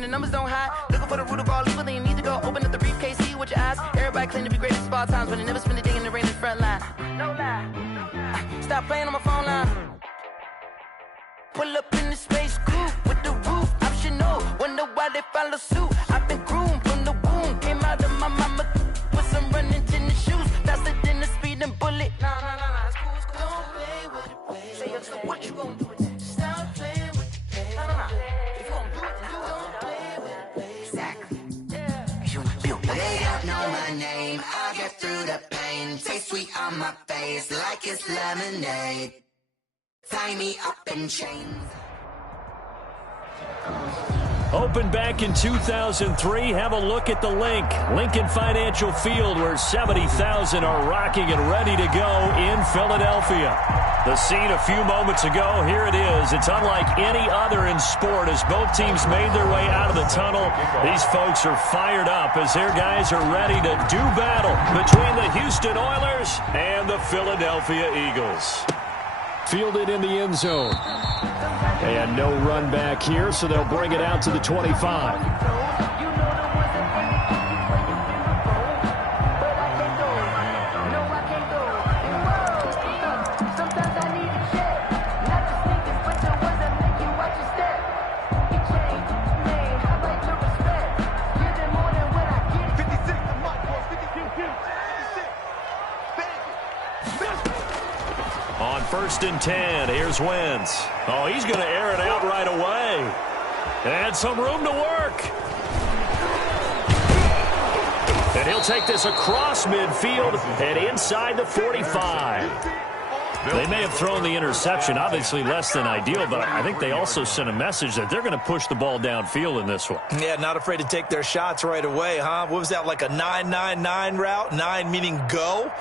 and the numbers don't hide. Looking for the root of all evil, then you need to go open up the briefcase, see what your eyes. Everybody claim to be greatest of all times, but they never spend a day in the rain in the front line. No lie. Stop playing on my phone line. Pull up in the space coupe with the roof optional. Wonder why they follow suit. I've been groomed from the womb. Came out of my mama with some running tennis shoes. Faster than the speeding bullet. Nah, it's cool, it's cool. Don't play with it, play. Say, so what you gonna do with it? Stop playing with it, play. Nah. If you gonna do it, then don't play with it, play. Exactly. Yeah. You feel they don't know my name. I'll get through the pain. Taste sweet on my face like it's lemonade. Tie me up in chains. Opened back in 2003. Have a look at the link. Lincoln Financial Field, where 70,000 are rocking and ready to go in Philadelphia. The scene a few moments ago, here it is. It's unlike any other in sport as both teams made their way out of the tunnel. These folks are fired up as their guys are ready to do battle between the Houston Oilers and the Philadelphia Eagles. Fielded in the end zone. And no run back here, so they'll bring it out to the 25. On 1st and 10, here's Wentz. Oh, he's going to air it out right away. And some room to work. And he'll take this across midfield and inside the 45. They may have thrown the interception, obviously less than ideal, but I think they also sent a message that they're going to push the ball downfield in this one. Yeah, not afraid to take their shots right away, huh? What was that, like a 9-9-9 route? 9 meaning go?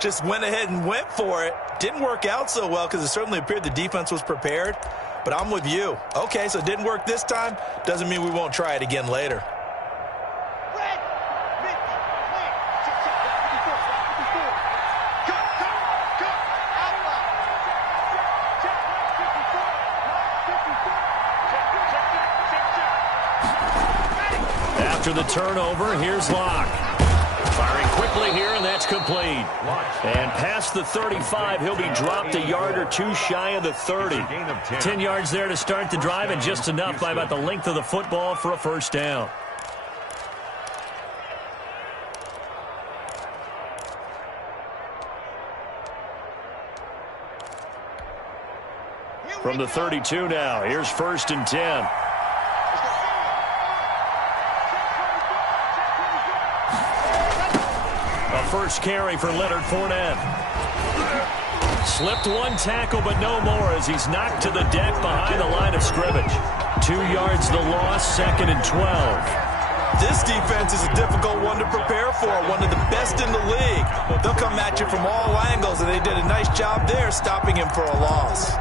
Just went ahead and went for it. Didn't work out so well because it certainly appeared the defense was prepared. But I'm with you. Okay, so it didn't work this time. Doesn't mean we won't try it again later. After the turnover, here's Locke. Firing quickly here, and that's complete. And past the 35, he'll be dropped a yard or two shy of the 30. 10 yards there to start the drive, and just enough by about the length of the football for a first down. From the 32 now, here's 1st and 10. First carry for Leonard Fournette. Slipped one tackle, but no more as he's knocked to the deck behind the line of scrimmage. 2 yards the loss, 2nd and 12. This defense is a difficult one to prepare for, one of the best in the league. They'll come at you from all angles, and they did a nice job there stopping him for a loss.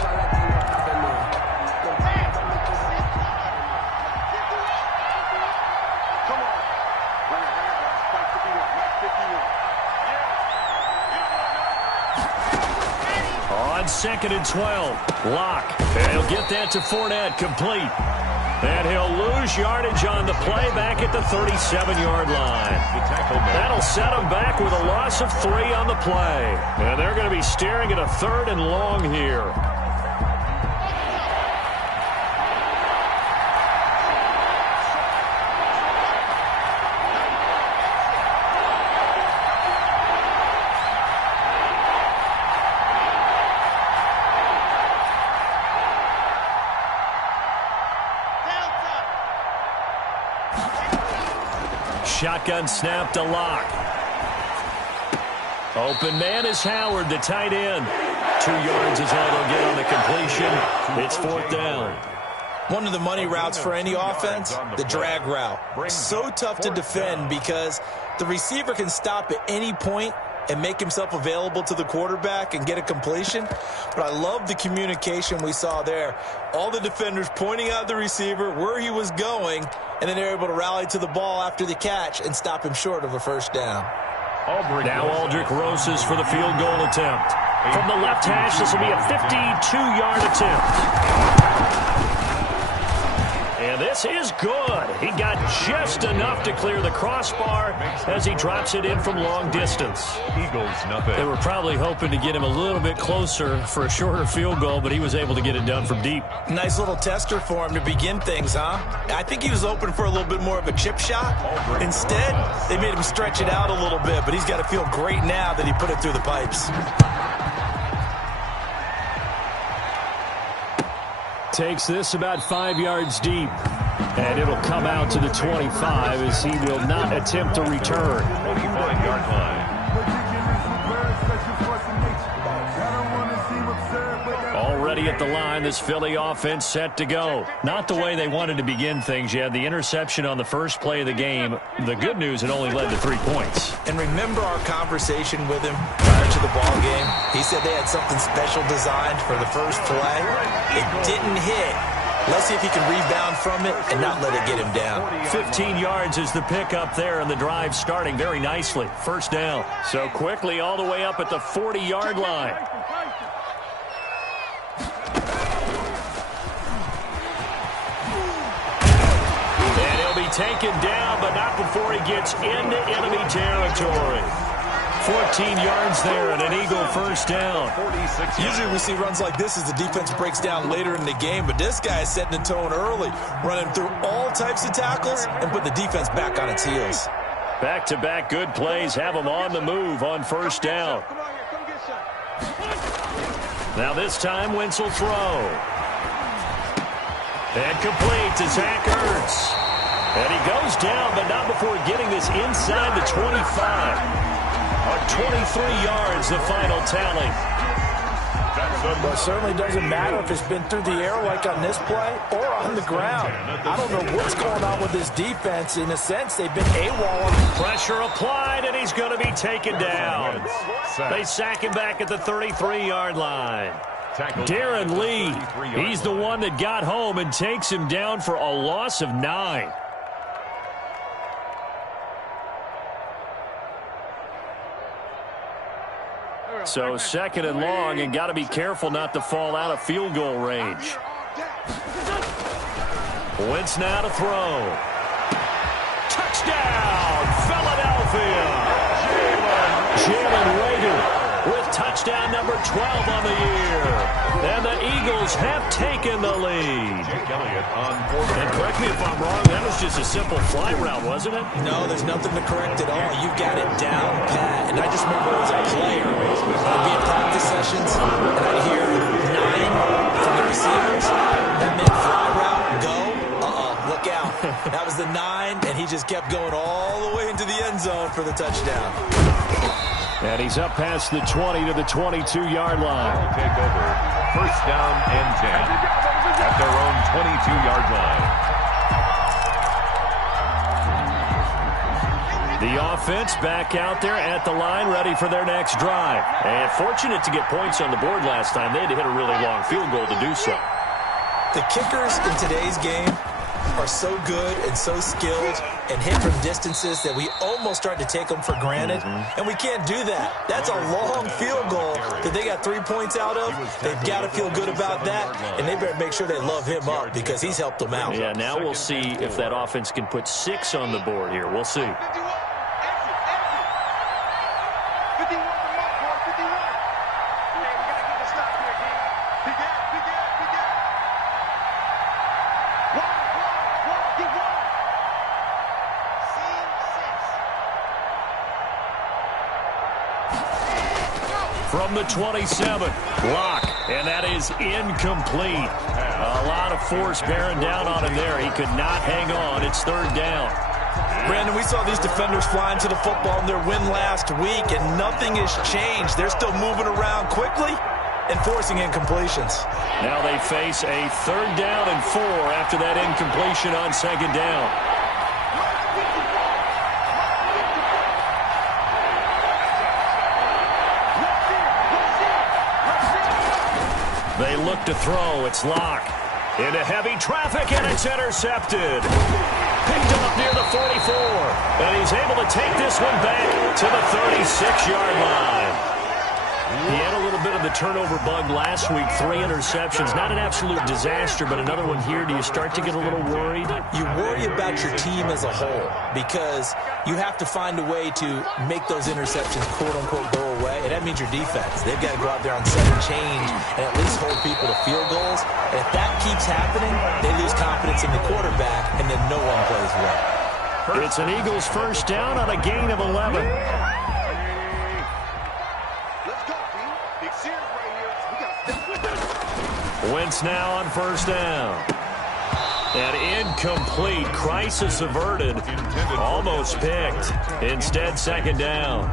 On 2nd and 12, Locke. And he'll get that to Fournette, complete. And he'll lose yardage on the play back at the 37-yard line. That'll set him back with a loss of 3 on the play. And they're going to be staring at a 3rd and long here. Shotgun snap to Locke. Open man is Howard, the tight end. 2 yards is all they'll get on the completion. It's 4th down. One of the money routes for any offense, the drag route. So tough to defend because the receiver can stop at any point and make himself available to the quarterback and get a completion. But I love the communication we saw there. All the defenders pointing out the receiver, where he was going, and then they're able to rally to the ball after the catch and stop him short of a first down. Now Aldrich Rosas for the field goal attempt. From the left hash, this will be a 52-yard attempt. And this is good. He got just enough to clear the crossbar as he drops it in from long distance. Eagles, nothing. They were probably hoping to get him a little bit closer for a shorter field goal, but he was able to get it done from deep. Nice little tester for him to begin things, huh? I think he was hoping for a little bit more of a chip shot. Instead, they made him stretch it out a little bit, but he's got to feel great now that he put it through the pipes. Takes this about 5 yards deep, and it'll come out to the 25 as he will not attempt to return. 25-yard line. Already at the line, this Philly offense set to go. Not the way they wanted to begin things. You had the interception on the first play of the game. The good news, it only led to 3 points. And remember our conversation with him prior to the ball game? He said they had something special designed for the first play. It didn't hit. Let's see if he can rebound from it and not let it get him down. 15 yards is the pickup there, and the drive starting very nicely. First down. So quickly all the way up at the 40-yard line. Taken down, but not before he gets into enemy territory. 14 yards there and an Eagle first down. Usually we see runs like this as the defense breaks down later in the game, but this guy is setting the tone early, running through all types of tackles and put the defense back on its heels. Back-to-back good plays have him on the move on first down. Now this time Wentz will throw. And complete to Zach Ertz. And he goes down, but not before getting this inside the 25. 23 yards, the final tally. Well, it certainly doesn't matter if it's been through the air like on this play or on the ground. I don't know what's going on with this defense. In a sense, they've been AWOL. Pressure applied, and he's going to be taken down. They sack him back at the 33-yard line. Darren Lee, he's the one that got home and takes him down for a loss of 9. So second and long, and got to be careful not to fall out of field goal range. Wentz now to throw. Touchdown, Philadelphia! Jalen Reagor with touchdown number 12 on the year. And the Eagles have taken the lead. And correct me if I'm wrong, that was just a simple fly route, wasn't it? No, there's nothing to correct at all. You've got it down pat. And I just remember as a player, I'd be in practice sessions, and I'd hear 9 from the receivers. That meant fly route, go, look out. That was the 9, and he just kept going all the way into the end zone for the touchdown. And he's up past the 20 to the 22-yard line. They'll take over. First down and 10 at their own 22-yard line. The offense back out there at the line, ready for their next drive. And fortunate to get points on the board last time. They had to hit a really long field goal to do so. The kickers in today's game are so good and so skilled and hit from distances that we almost start to take them for granted. And we can't do that. That's a long field goal that they got 3 points out of. They've got to feel good about that, and they better make sure they love him up because he's helped them out. Yeah, now we'll see if that offense can put 6 on the board here. We'll see. From the 27, block, and that is incomplete. A lot of force bearing down on him there. He could not hang on. It's third down. Brandon, we saw these defenders flying to the football in their win last week, and nothing has changed. They're still moving around quickly and forcing incompletions. Now they face a third down and 4 after that incompletion on second down. They look to throw. It's Locke. Into heavy traffic, and it's intercepted. Picked up near the 44. And he's able to take this one back to the 36-yard line. He had a little bit of the turnover bug last week, 3 interceptions. Not an absolute disaster, but another one here. Do you start to get a little worried? You worry about your team as a whole because you have to find a way to make those interceptions, quote-unquote, go away, and that means your defense. They've got to go out there on 7 change and at least hold people to field goals. And if that keeps happening, they lose confidence in the quarterback, and then no one plays well. It's an Eagles first down on a gain of 11. Wentz now on first down. And incomplete. Crisis averted. Almost picked. Instead, second down.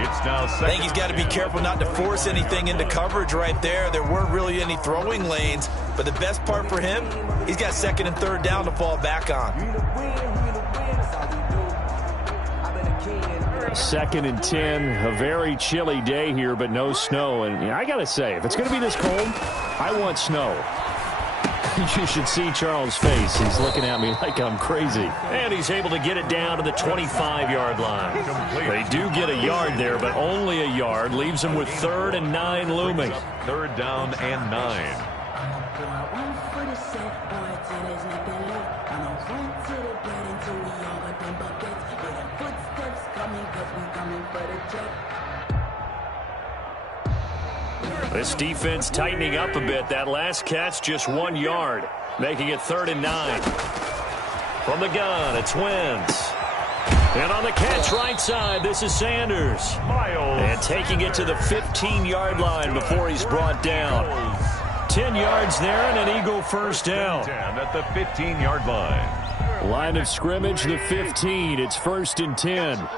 It's now second. I think he's got to be careful not to force anything into coverage right there. There weren't really any throwing lanes. But the best part for him, he's got second and third down to fall back on. 2nd and 10. A very chilly day here, but no snow. And I got to say, if it's going to be this cold, I want snow. You should see Charles' face. He's looking at me like I'm crazy. And he's able to get it down to the 25-yard line. They do get a yard there, but only a yard. Leaves them with 3rd and 9 looming. 3rd down and 9. This defense tightening up a bit. That last catch, just 1 yard, making it 3rd and 9. From the gun, it's Wentz. And on the catch right side, this is Sanders. And taking it to the 15-yard line before he's brought down. 10 yards there and an Eagle first down. At the 15-yard line. Line of scrimmage, the 15. It's 1st and 10.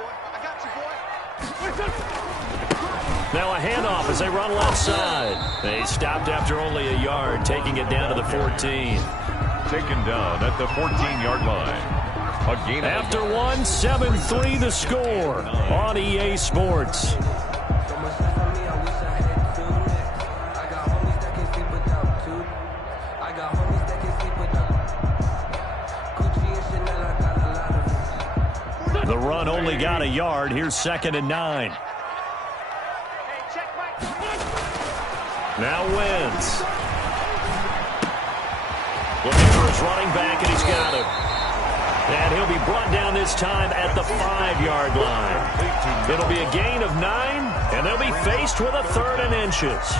Now a handoff as they run left side. They stopped after only a yard, taking it down to the 14. Taken down at the 14-yard line. A gain after 1, 7-3 the score on EA Sports. The run only got a yard. Here's 2nd and 9. Now Wentz. Looking for his running back, and he's got him. And he'll be brought down this time at the 5-yard line. It'll be a gain of 9, and they'll be faced with a 3rd and inches.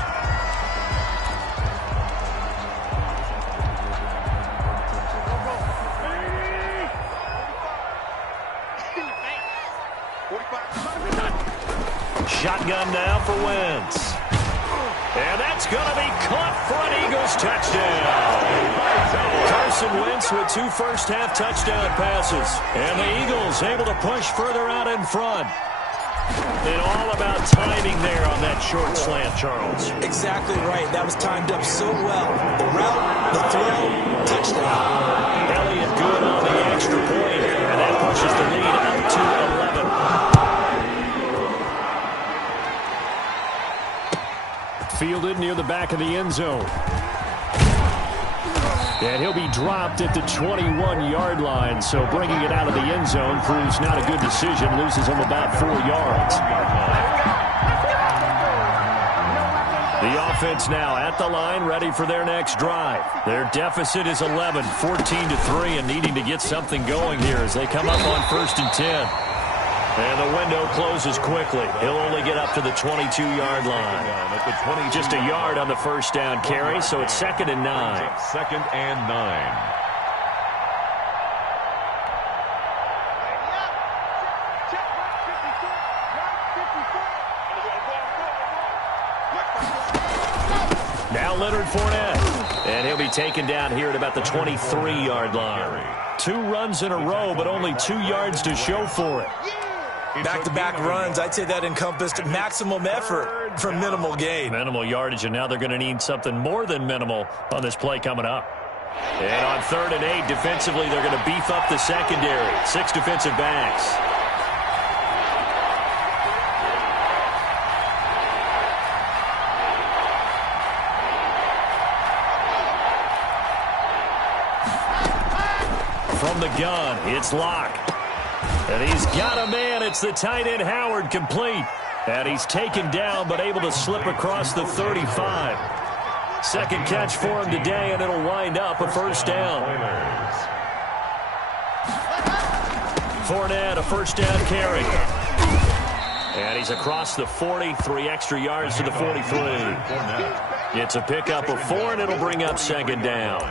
Shotgun now for Wentz. And that's going to be caught for an Eagles touchdown. Carson Wentz with 2 first-half touchdown passes. And the Eagles able to push further out in front. And all about timing there on that short slant, Charles. Exactly right. That was timed up so well. The route, the throw, touchdown. Elliott good on the extra point. And that pushes the lead up to 11. Fielded near the back of the end zone. And he'll be dropped at the 21-yard line, so bringing it out of the end zone proves not a good decision. Loses him about 4 yards. The offense now at the line, ready for their next drive. Their deficit is 11, 14-3, and needing to get something going here as they come up on 1st and 10. And the window closes quickly. He'll only get up to the 22-yard line. Just a yard on the first down carry, so it's 2nd and 9. 2nd and 9. Now Leonard Fournette. And he'll be taken down here at about the 23-yard line. 2 runs in a row, but only 2 yards to show for it. Back-to-back runs, I'd say that encompassed maximum effort for minimal gain. Minimal yardage, and now they're going to need something more than minimal on this play coming up. And on 3rd and 8, defensively, they're going to beef up the secondary. 6 defensive backs. From the gun, it's Locke. And he's got a man. It's the tight end, Howard, complete. And he's taken down, but able to slip across the 35. Second catch for him today, and it'll wind up a first down. Fournette, a first down carry. And he's across the 40, 3 extra yards to the 43. It's a pickup of 4, and it'll bring up second down.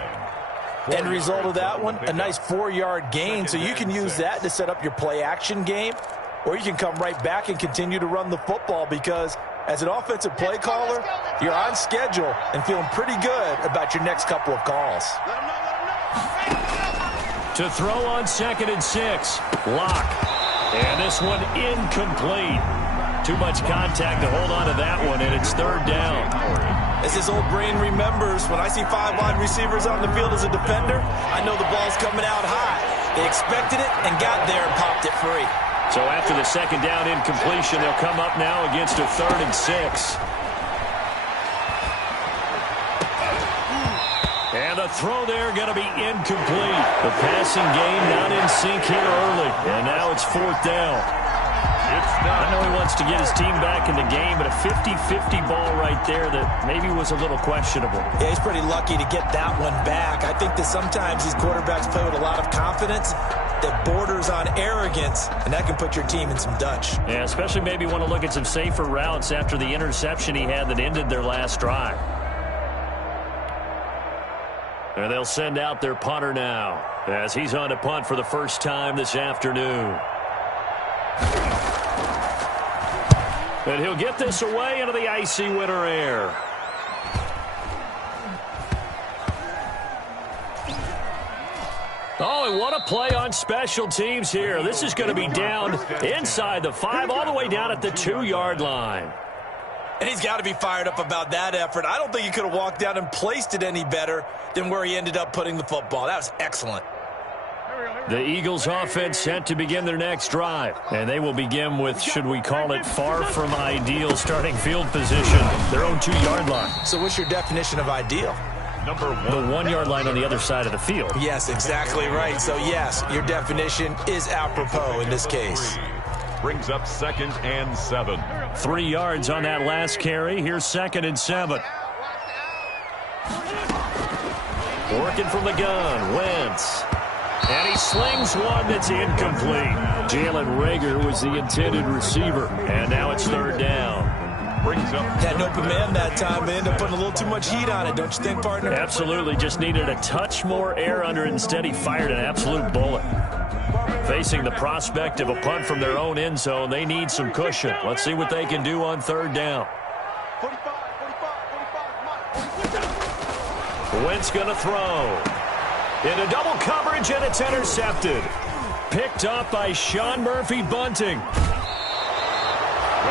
End result of that one, a nice 4-yard gain, so you can use that to set up your play-action game, or you can come right back and continue to run the football because as an offensive play caller, you're on schedule and feeling pretty good about your next couple of calls. To throw on 2nd and 6, Locke. And this one incomplete. Too much contact to hold on to that one, and it's 3rd down. As his old brain remembers, when I see 5 wide receivers on the field as a defender, I know the ball's coming out high. They expected it and got there and popped it free. So after the 2nd down incompletion, they'll come up now against a 3rd and 6. And the throw there going to be incomplete. The passing game not in sync here early. And now it's 4th down. I know he wants to get his team back in the game, but a 50-50 ball right there that maybe was a little questionable. Yeah, he's pretty lucky to get that one back. I think that sometimes these quarterbacks play with a lot of confidence that borders on arrogance, and that can put your team in some Dutch. Yeah, especially maybe want to look at some safer routes after the interception he had that ended their last drive. And they'll send out their punter now as he's on to punt for the first time this afternoon. And he'll get this away into the icy winter air. Oh, and what a play on special teams here. This is going to be down inside the 5, all the way down at the 2-yard line. And he's got to be fired up about that effort. I don't think he could have walked down and placed it any better than where he ended up putting the football. That was excellent. The Eagles offense set to begin their next drive. And they will begin with, should we call it, far from ideal starting field position, their own 2-yard line. So what's your definition of ideal? The 1-yard line on the other side of the field. Yes, exactly right. So, yes, your definition is apropos in this case. Brings up 2nd and 7. 3 yards on that last carry. Here's 2nd and 7. Working from the gun, Wentz. And he slings one that's incomplete. Jalen Reagor was the intended receiver. And now it's 3rd down. Brings up. Had an open man that time, but ended up putting a little too much heat on it, don't you think, partner? Absolutely. Just needed a touch more air under it. Instead, he fired an absolute bullet. Facing the prospect of a punt from their own end zone, they need some cushion. Let's see what they can do on 3rd down. Wentz going to throw. Into double coverage, and it's intercepted. Picked up by Sean Murphy-Bunting.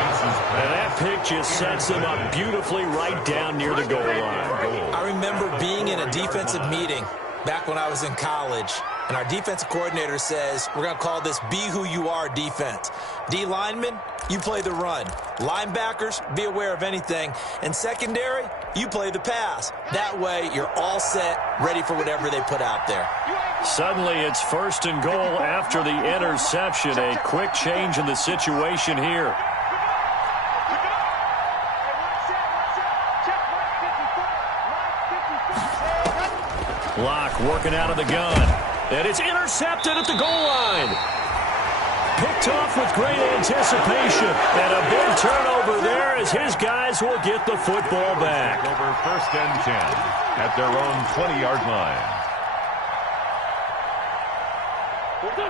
And that pick just sets them up beautifully right down near the goal line. I remember being in a defensive meeting back when I was in college, and our defensive coordinator says, we're going to call this Be Who You Are defense. D linemen, you play the run. Linebackers, be aware of anything. And secondary, you play the pass. That way, you're all set, ready for whatever they put out there. Suddenly, it's 1st and goal after the interception. A quick change in the situation here. Locke working out of the gun. And it's intercepted at the goal line. Picked off with great anticipation. And a big turnover there as his guys will get the football back. Over 1st and 10 at their own 20-yard line.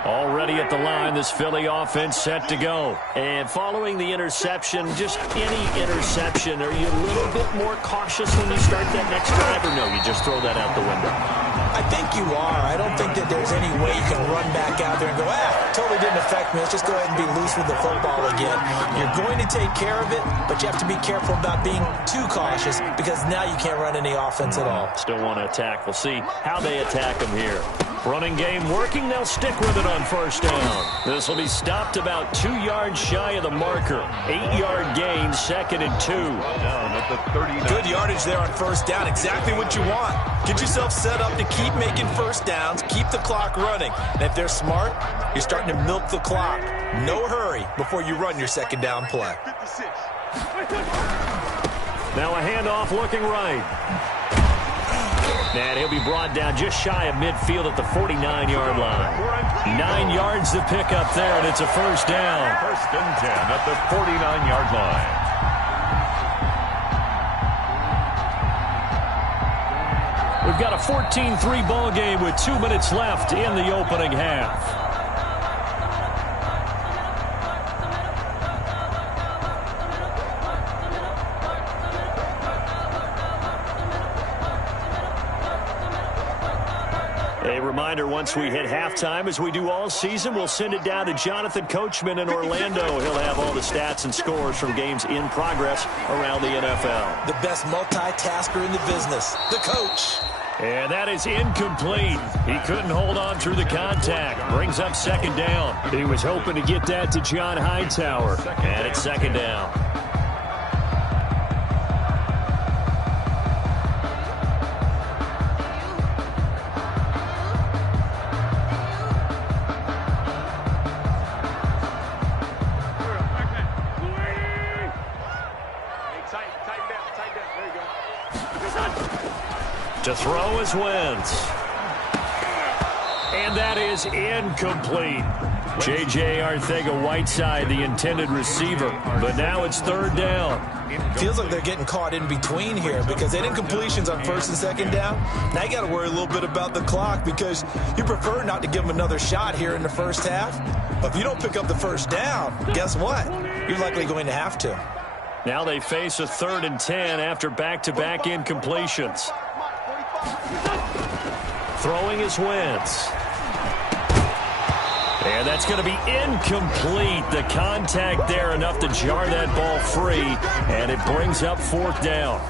Already at the line, this Philly offense set to go. And following the interception, just any interception, are you a little bit more cautious when you start that next drive, or no, you just throw that out the window? I think you are. I don't think that there's any way you can run back out there and go, totally didn't affect me. Let's just go ahead and be loose with the football again. You're going to take care of it, but you have to be careful about being too cautious because now you can't run any offense at all. Still want to attack. We'll see how they attack them here. Running game working. They'll stick with it on first down. This will be stopped about 2 yards shy of the marker. 8-yard gain, 2nd and 2. Down at the 39. Good yardage there on first down. Exactly what you want. Get yourself set up to keep making first downs, keep the clock running. And if they're smart, you're starting to milk the clock. No hurry before you run your second down play. Now a handoff looking right. And he'll be brought down just shy of midfield at the 49-yard line. 9 yards to pick up there, and it's a first down. First and 10 at the 49-yard line. We've got a 14-3 ball game with 2 minutes left in the opening half. A reminder, once we hit halftime, as we do all season, we'll send it down to Jonathan Coachman in Orlando. He'll have all the stats and scores from games in progress around the NFL. The best multitasker in the business, the coach. And that is incomplete. He couldn't hold on through the contact. Brings up second down. He was hoping to get that to John Hightower. And it's second down. To throw is Wentz. And that is incomplete. J.J. Arcega-Whiteside, the intended receiver. But now it's third down. Feels like they're getting caught in between here because they didn't completions on first and second down. Now you got to worry a little bit about the clock because you prefer not to give them another shot here in the first half. But if you don't pick up the first down, guess what? You're likely going to have to. Now they face a 3rd and 10 after back-to-back incompletions. Throwing is Wentz. And that's going to be incomplete. The contact there enough to jar that ball free, and it brings up 4th down.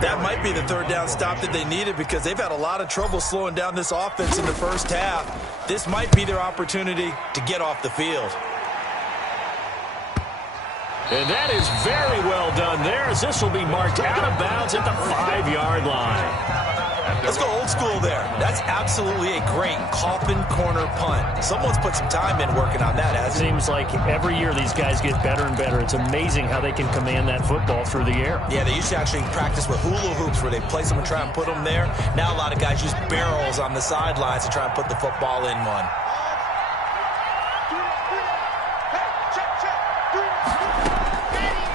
That might be the third down stop that they needed because they've had a lot of trouble slowing down this offense in the first half. This might be their opportunity to get off the field. And that is very well done there, as this will be marked out of bounds at the 5-yard line. Let's go old school there. That's absolutely a great coffin corner punt. Someone's put some time in working on that, hasn't it? Seems like every year these guys get better and better. It's amazing how they can command that football through the air. Yeah, they used to actually practice with hula hoops where they place them and try and put them there. Now a lot of guys use barrels on the sidelines to try and put the football in one.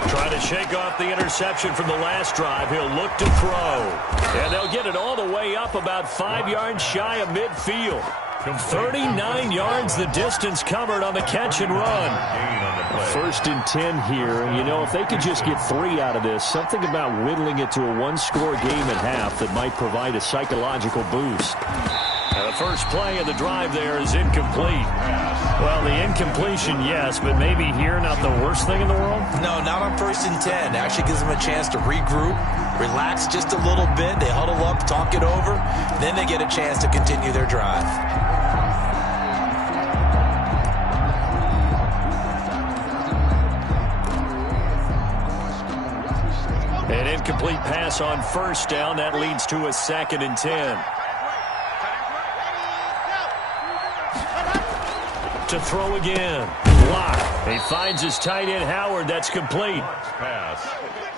Trying to shake off the interception from the last drive. He'll look to throw. And they'll get it all the way up about 5 yards shy of midfield. 39 yards the distance covered on the catch and run. 1st and 10 here. You know, if they could just get 3 out of this, something about whittling it to a one-score game at half that might provide a psychological boost. The first play of the drive there is incomplete. Well, the incompletion, yes, but maybe here not the worst thing in the world? No, not on 1st and 10. It actually gives them a chance to regroup, relax just a little bit. They huddle up, talk it over. Then they get a chance to continue their drive. An incomplete pass on first down. That leads to a 2nd and 10. To throw again. Block. He finds his tight end, Howard. That's complete. Pass.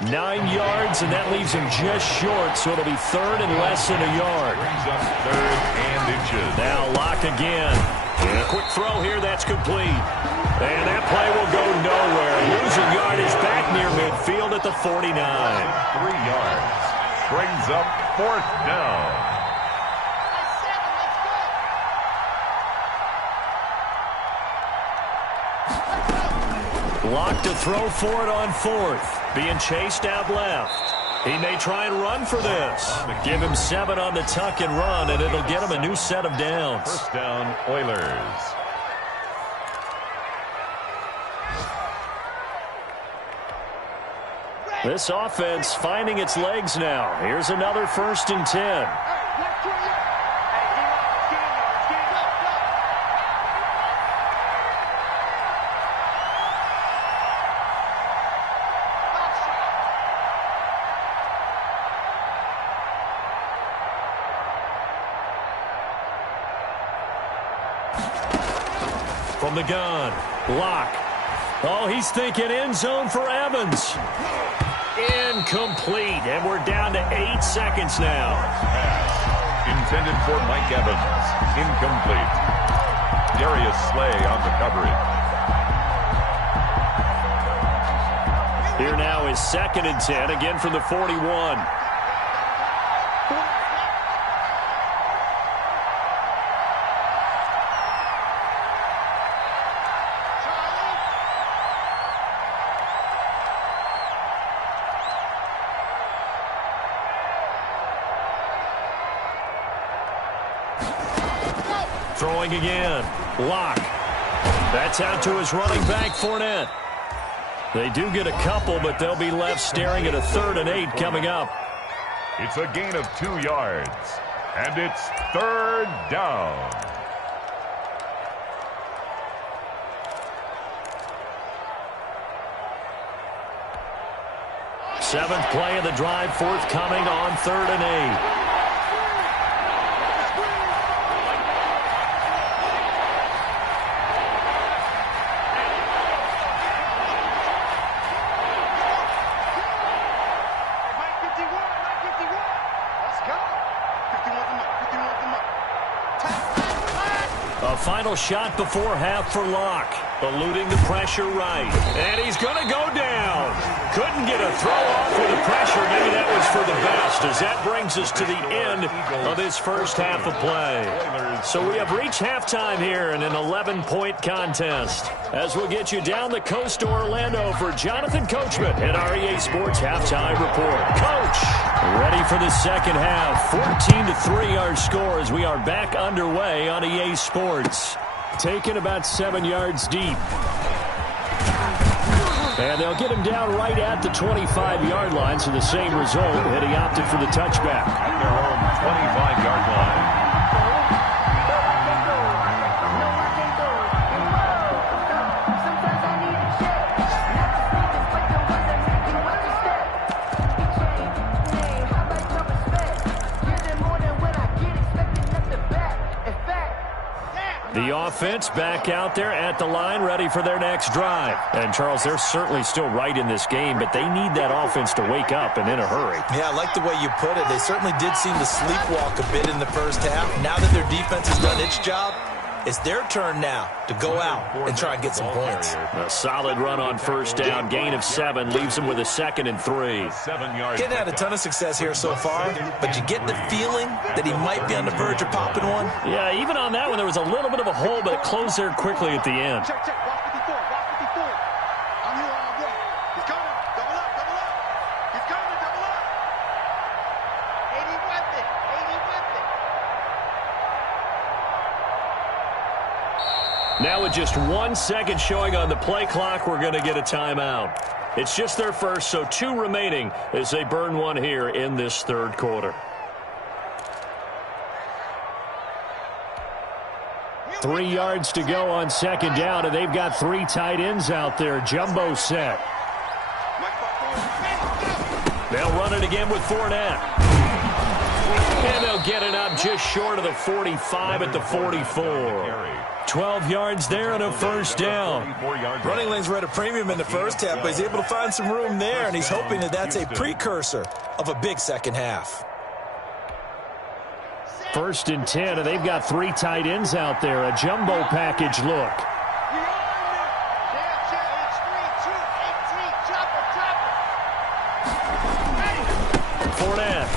9 yards, and that leaves him just short, so it'll be 3rd and less than a yard. Brings up 3rd and inches. Now Lock again. And a quick throw here. That's complete. And that play will go nowhere. Losing yardage back near midfield at the 49. 3 yards. Brings up 4th down. Lock to throw for it on 4th. Being chased out left. He may try and run for this. Give him 7 on the tuck and run, and it'll get him a new set of downs. First down, Oilers. This offense finding its legs now. Here's another 1st and 10. from the gun. Locke. Oh, he's thinking end zone for Evans. Incomplete, and we're down to 8 seconds now. Intended for Mike Evans. Incomplete. Darius Slay on the coverage. Here now is 2nd and 10, again from the 41. Throwing again. Locke. That's out to his running back, Fournette. They do get a couple, but they'll be left staring at a 3rd and 8 coming up. It's a gain of 2 yards, and it's 3rd down. Seventh play of the drive forthcoming on 3rd and 8. Final shot before half for Locke. Eluding the pressure right. And he's going to go down. Couldn't get a throw off with the pressure. Maybe that was for the best, as that brings us to the end of this first half of play. So we have reached halftime here in an 11-point contest. As we'll get you down the coast to Orlando for Jonathan Coachman at our EA Sports Halftime Report. Coach, ready for the second half. 14-3 our score as we are back underway on EA Sports. Taken about 7 yards deep. And they'll get him down right at the 25-yard line, so the same result, and he opted for the touchback. At their own 25-yard line. The offense back out there at the line, ready for their next drive. And, Charles, they're certainly still right in this game, but they need that offense to wake up and in a hurry. Yeah, I like the way you put it. They certainly did seem to sleepwalk a bit in the first half. Now that their defense has done its job, it's their turn now to go out and try and get some points. A solid run on first down. Gain of 7 leaves them with a 2nd and 3. Hadn't had a ton of success here so far, but you get the feeling that he might be on the verge of popping one. Yeah, even on that one, there was a little bit of a hole, but it closed there quickly at the end. Check, check. Block 54. Block 54. I'm here all day. He's coming. Double up. Double up. He's coming. Double up. 80 with it. 80 with it. Now with just 1 second showing on the play clock, we're going to get a timeout. It's just their first, so 2 remaining as they burn one here in this third quarter. 3 yards to go on second down, and they've got 3 tight ends out there. Jumbo set. They'll run it again with Fournette. And they'll get it up just short of the 45 at the 44. 12 yards there and a first down. Running lanes were at a premium in the first half, but he's able to find some room there, and he's hoping that that's a precursor of a big second half. 1st and 10, and they've got 3 tight ends out there. A jumbo package look. Fournette.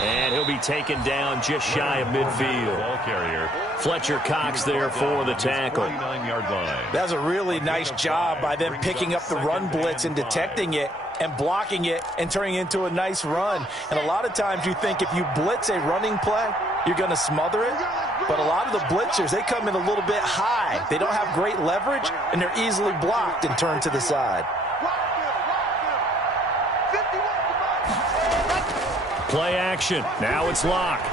And he'll be taken down just shy of midfield. Ball carrier. Fletcher Cox there for the tackle. 29-yard line. That's a really nice job by them picking up the run blitz and detecting it and blocking it and turning it into a nice run. And a lot of times you think if you blitz a running play, you're going to smother it. But a lot of the blitzers, they come in a little bit high. They don't have great leverage, and they're easily blocked and turned to the side. Play action. Now it's Locke.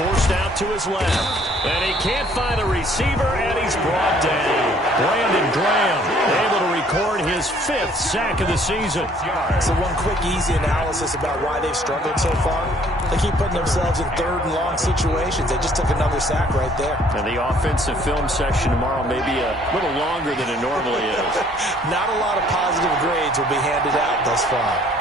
forced out to his left. And he can't find the receiver, and he's brought down. Brandon Graham able to record his 5th sack of the season. So one quick, easy analysis about why they've struggled so far. They keep putting themselves in 3rd and long situations. They just took another sack right there. And the offensive film session tomorrow may be a little longer than it normally is. Not a lot of positive grades will be handed out thus far.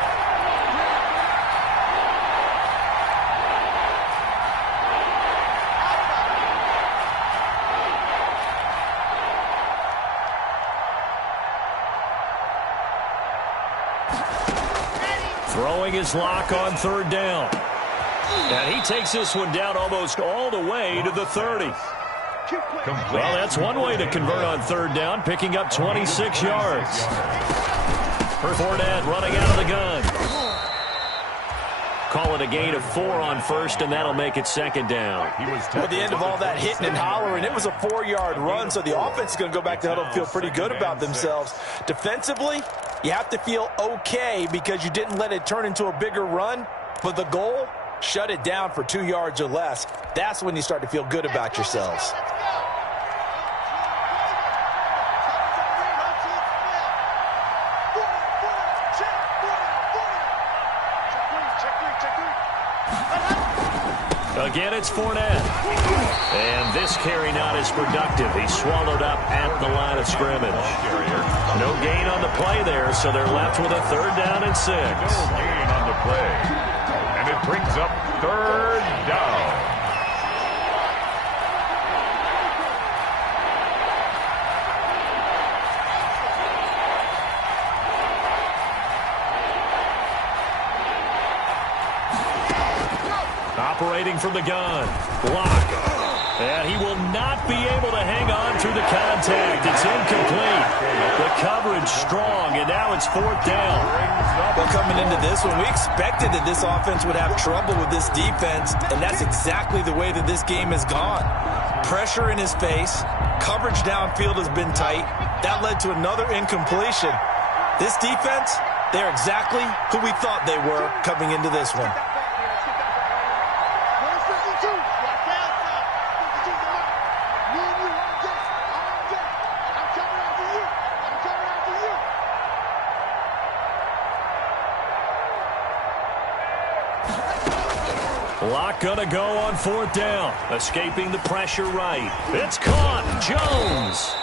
Throwing his lock on 3rd down. And he takes this one down almost all the way to the 30. Well, that's one way to convert on 3rd down, picking up 26 yards. Fournette running out of the gun. Call it a gain of 4 on 1st, and that'll make it 2nd down. At the end of all that hitting and hollering, it was a 4-yard run, so the offense is going to go back to huddle and feel pretty good about themselves. Defensively, you have to feel okay because you didn't let it turn into a bigger run, but the goal, shut it down for 2 yards or less. That's when you start to feel good about yourselves. Again, it's Fournette. And this carry not as productive. He's swallowed up at the line of scrimmage. No gain on the play there, so they're left with a 3rd down and 6. No gain on the play. And it brings up 3rd down. Operating from the gun. Block. And he will not be able to hang on through the contact. It's incomplete. The coverage strong, and now it's 4th down. Well, coming into this one, we expected that this offense would have trouble with this defense, and that's exactly the way that this game has gone. Pressure in his face. Coverage downfield has been tight. That led to another incompletion. This defense, they're exactly who we thought they were coming into this one. Lock gonna go on 4th down. Escaping the pressure right. It's caught. Jones.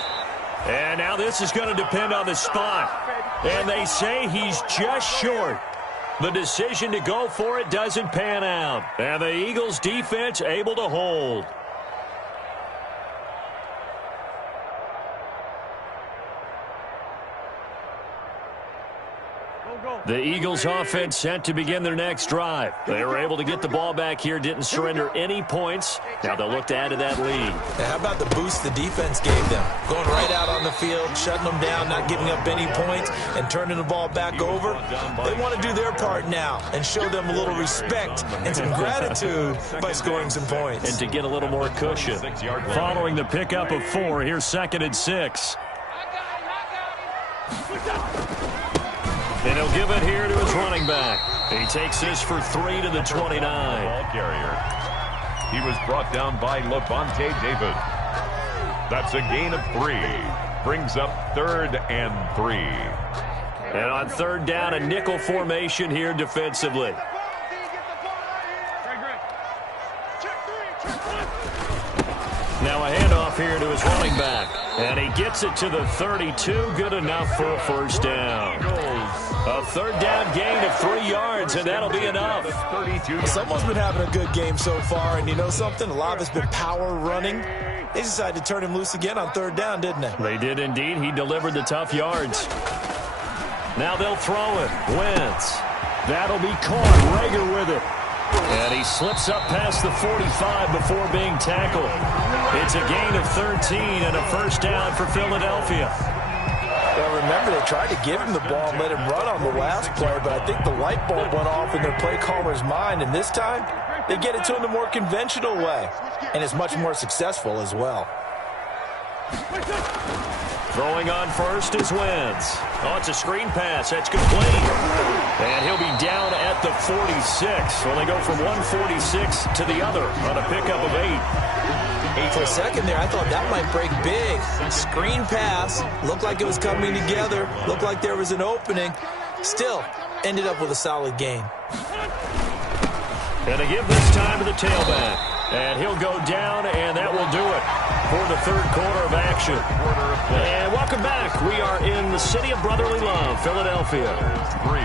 And now this is going to depend on the spot. And they say he's just short. The decision to go for it doesn't pan out. And the Eagles defense able to hold. The Eagles offense set to begin their next drive. They were able to get the ball back here, didn't surrender any points. Now they'll look to add to that lead. Now, how about the boost the defense gave them? Going right out on the field, shutting them down, not giving up any points, and turning the ball back over. They want to do their part now and show them a little respect and some gratitude by scoring some points. And to get a little more cushion. Following the pickup of 4, here's 2nd and 6. And he'll give it here to his running back. He takes this for 3 to the 29. Ball carrier. He was brought down by Levante David. That's a gain of 3. Brings up 3rd and 3. And on 3rd down, a nickel formation here defensively. Now a handoff here to his running back. And he gets it to the 32. Good enough for a 1st down. A 3rd down gain of 3 yards, and that'll be enough. Someone's been having a good game so far, and you know something? A lot of it's been power running. They decided to turn him loose again on 3rd down, didn't they? They did indeed. He delivered the tough yards. Now they'll throw it. Wentz. That'll be caught. Rager with it. And he slips up past the 45 before being tackled. It's a gain of 13 and a 1st down for Philadelphia. Well, remember, they tried to give him the ball and let him run on the last play, but I think the light bulb went off in their play caller's mind, and this time they get it to him the more conventional way, and it's much more successful as well. Throwing on first is Wentz. Oh, it's a screen pass. That's complete. And he'll be down at the 46. So they go from 146 to the other on a pickup of 8. For a second there, I thought that might break big. Screen pass. Looked like it was coming together. Looked like there was an opening. Still, ended up with a solid gain. And they give this time to the tailback. And he'll go down, and that will do it for the third quarter of action. And welcome back. We are in the city of brotherly love, Philadelphia.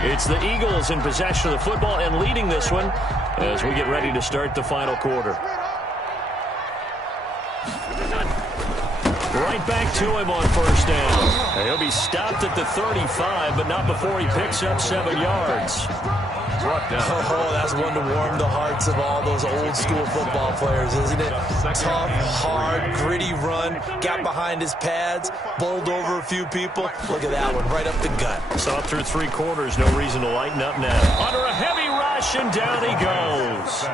It's the Eagles in possession of the football and leading this one as we get ready to start the final quarter. Right back to him on first down. And he'll be stopped at the 35, but not before he picks up 7 yards. Oh, that's one to warm the hearts of all those old school football players, isn't it? Tough, hard, gritty run, got behind his pads, bowled over a few people. Look at that one, right up the gut. Saw it through 3 quarters, no reason to lighten up now. Under a heavy rush, and down he goes.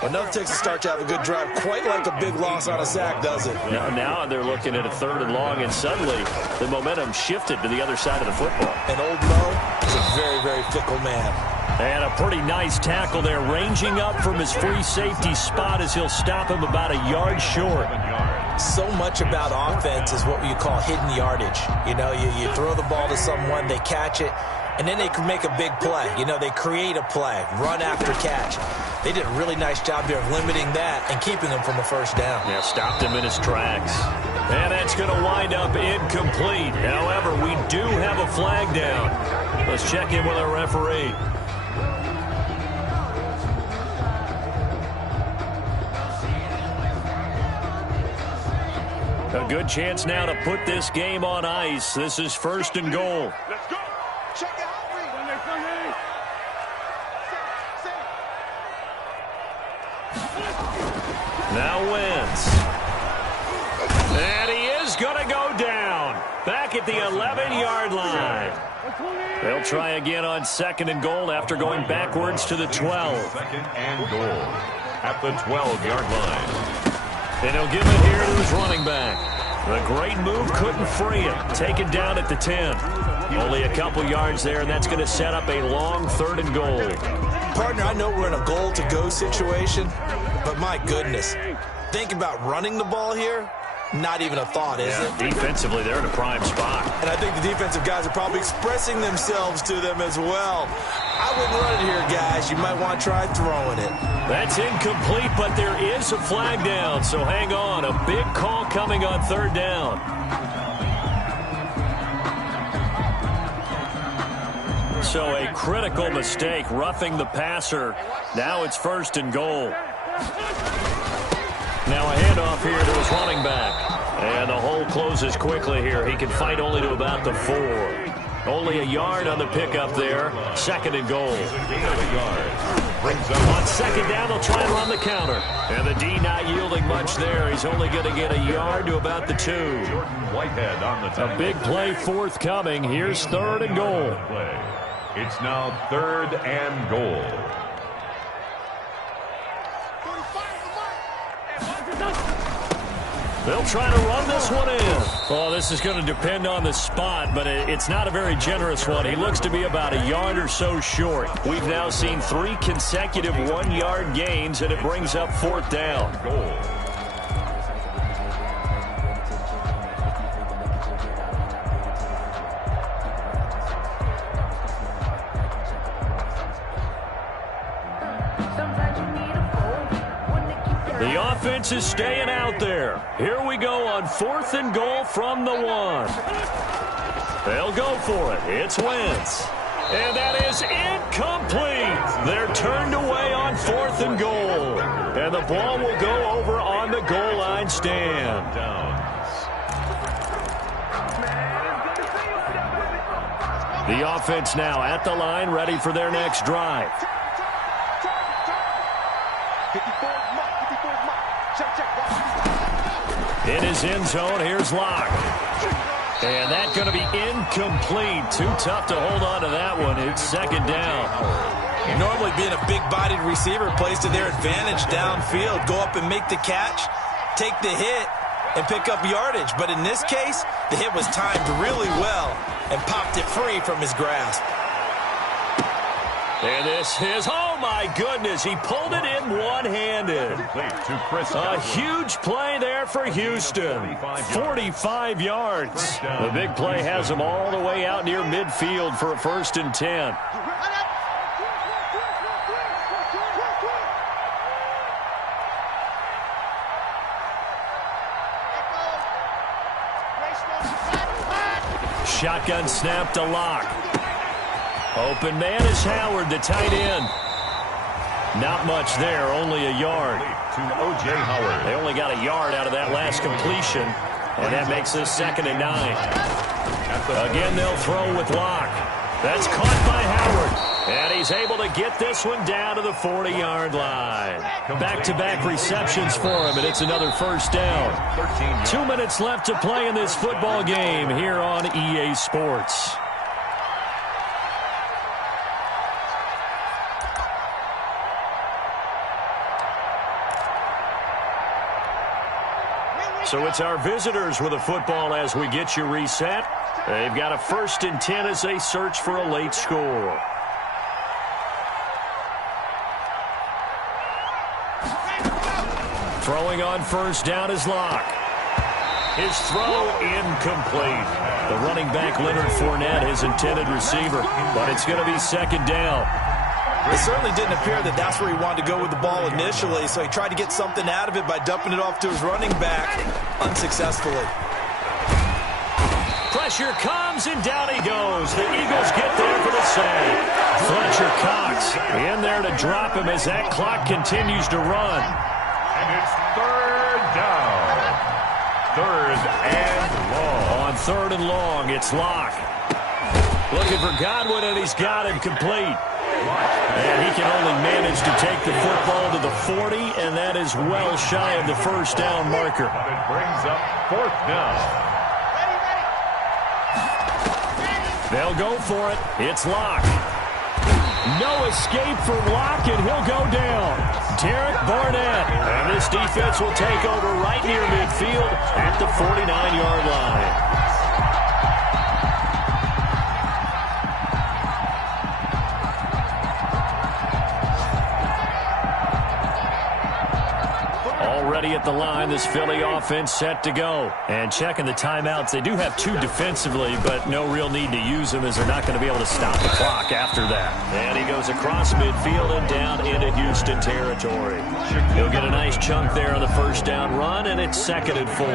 Enough takes a start to have a good drive, quite like a big loss on a sack, does it? Now they're looking at a 3rd and long, and suddenly the momentum shifted to the other side of the football. And old Mo is a very, very fickle man. And a pretty nice tackle there, ranging up from his free safety spot as he'll stop him about a yard short. So much about offense is what you call hidden yardage. You know, you throw the ball to someone, they catch it, and then they can make a big play. You know, they create a play, run after catch. They did a really nice job there of limiting that and keeping him from a first down. Yeah, stopped him in his tracks. And that's going to wind up incomplete. However, we do have a flag down. Let's check in with our referee. A good chance now to put this game on ice. This is 1st and goal. Let's go. Check it out. Now Wentz. And he is going to go down. Back at the 11-yard line. They'll try again on 2nd and goal after going backwards to the 12. 2nd and goal at the 12-yard line. And he'll give it here to his running back. The great move couldn't free him. Taken down at the 10. Only a couple yards there, and that's going to set up a long 3rd and goal. Partner, I know we're in a goal-to-go situation, but my goodness, think about running the ball here. Not even a thought, is it? Defensively, they're in a prime spot. And I think the defensive guys are probably expressing themselves to them as well. I wouldn't run it here, guys. You might want to try throwing it. That's incomplete, but there is a flag down, so hang on. A big call coming on 3rd down. So a critical mistake, roughing the passer. Now it's 1st and goal. Now a handoff here to his running back. And the hole closes quickly here. He can fight only to about the 4. Only a yard on the pickup there. 2nd and goal. On 2nd down, they'll try and run the counter. And the D not yielding much there. He's only going to get a yard to about the 2. Whitehead on the tackle. A big play forthcoming. Here's 3rd and goal. It's now 3rd and goal. They'll try to run this one in. Oh, this is going to depend on the spot, but it's not a very generous one. He looks to be about a yard or so short. We've now seen 3 consecutive 1-yard gains, and it brings up 4th down. Goal. The offense is staying out there. Here we go on 4th and goal from the 1. They'll go for it. It's Wentz. And that is incomplete. They're turned away on 4th and goal. And the ball will go over on the goal line stand. The offense now at the line, ready for their next drive. In his end zone, here's Locke. And that's going to be incomplete. Too tough to hold on to that one. It's 2nd down. Normally being a big-bodied receiver plays to their advantage downfield. Go up and make the catch, take the hit, and pick up yardage. But in this case, the hit was timed really well and popped it free from his grasp. And this is, oh my goodness, he pulled it in one-handed. A huge play there for Houston. 45 yards. The big play has him all the way out near midfield for a 1st and 10. Shotgun snap to Locke. Open man is Howard, the tight end. Not much there, only a yard. To O.J. Howard. They only got a yard out of that last completion, and that makes this 2nd and 9. Again, they'll throw with Locke. That's caught by Howard, and he's able to get this one down to the 40-yard line. Back-to-back receptions for him, and it's another 1st down. 2 minutes left to play in this football game here on EA Sports. So it's our visitors with the football as we get you reset. They've got a 1st and 10 as they search for a late score. Throwing on 1st down is Locke. His throw incomplete. The running back Leonard Fournette, his intended receiver, but it's going to be 2nd down. It certainly didn't appear that that's where he wanted to go with the ball initially, so he tried to get something out of it by dumping it off to his running back unsuccessfully. Pressure comes, and down he goes. The Eagles get there for the save. Fletcher Cox in there to drop him as that clock continues to run. And it's 3rd down. 3rd and long. On 3rd and long, it's Locke. Looking for Godwin, and he's got him complete. And he can only manage to take the football to the 40, and that is well shy of the 1st down marker. It brings up 4th down. They'll go for it. It's Locke. No escape for Locke, and he'll go down. Derek Barnett. And this defense will take over right near midfield at the 49-yard line. Already at the line, this Philly offense set to go. And checking the timeouts, they do have 2 defensively, but no real need to use them as they're not going to be able to stop the clock after that. And he goes across midfield and down into Houston territory. He'll get a nice chunk there on the 1st down run, and it's 2nd and 4.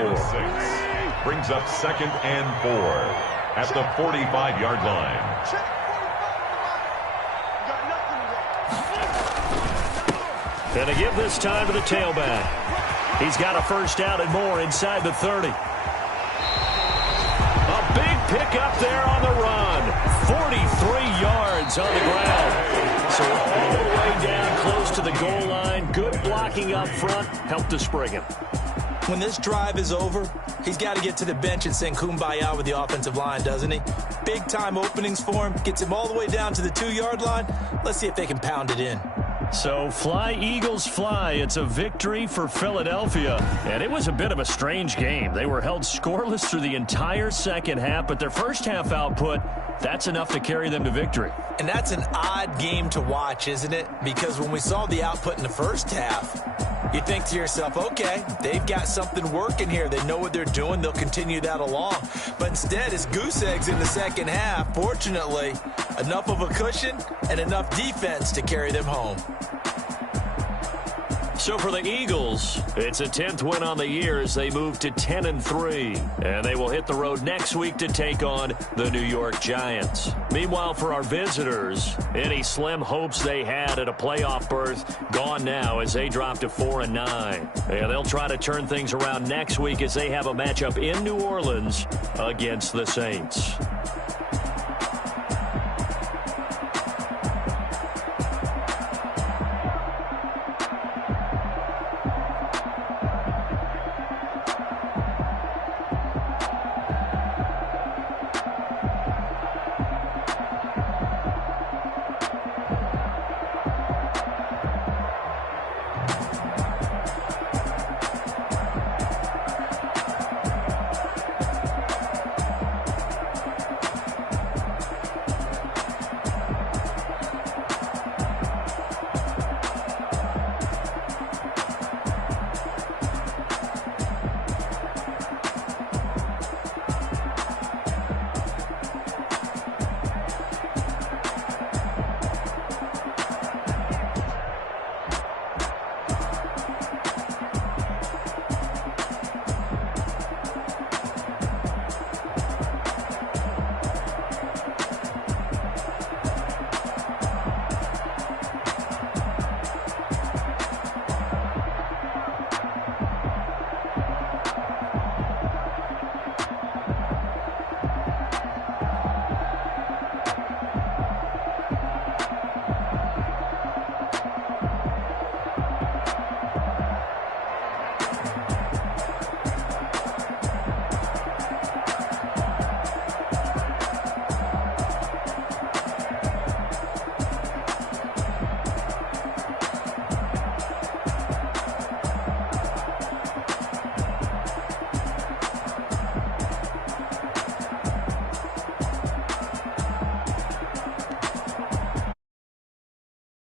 Brings up 2nd and 4 at the 45-yard line. And to give this time to the tailback. He's got a 1st down and more inside the 30. A big pickup there on the run. 43 yards on the ground. So all the way down close to the goal line. Good blocking up front. Helped to spring him. When this drive is over, he's got to get to the bench and sing Kumbaya with the offensive line, doesn't he? Big-time openings for him. Gets him all the way down to the 2-yard line. Let's see if they can pound it in. So fly, Eagles, fly. It's a victory for Philadelphia. And it was a bit of a strange game. They were held scoreless through the entire 2nd half, but their 1st half output, that's enough to carry them to victory. And that's an odd game to watch, isn't it? Because when we saw the output in the 1st half, you think to yourself, okay, they've got something working here. They know what they're doing. They'll continue that along. But instead, it's goose eggs in the 2nd half. Fortunately, enough of a cushion and enough defense to carry them home. So for the Eagles, it's a 10th win on the year as they move to 10-3. And they will hit the road next week to take on the New York Giants. Meanwhile, for our visitors, any slim hopes they had at a playoff berth gone now as they drop to 4-9. And they'll try to turn things around next week as they have a matchup in New Orleans against the Saints.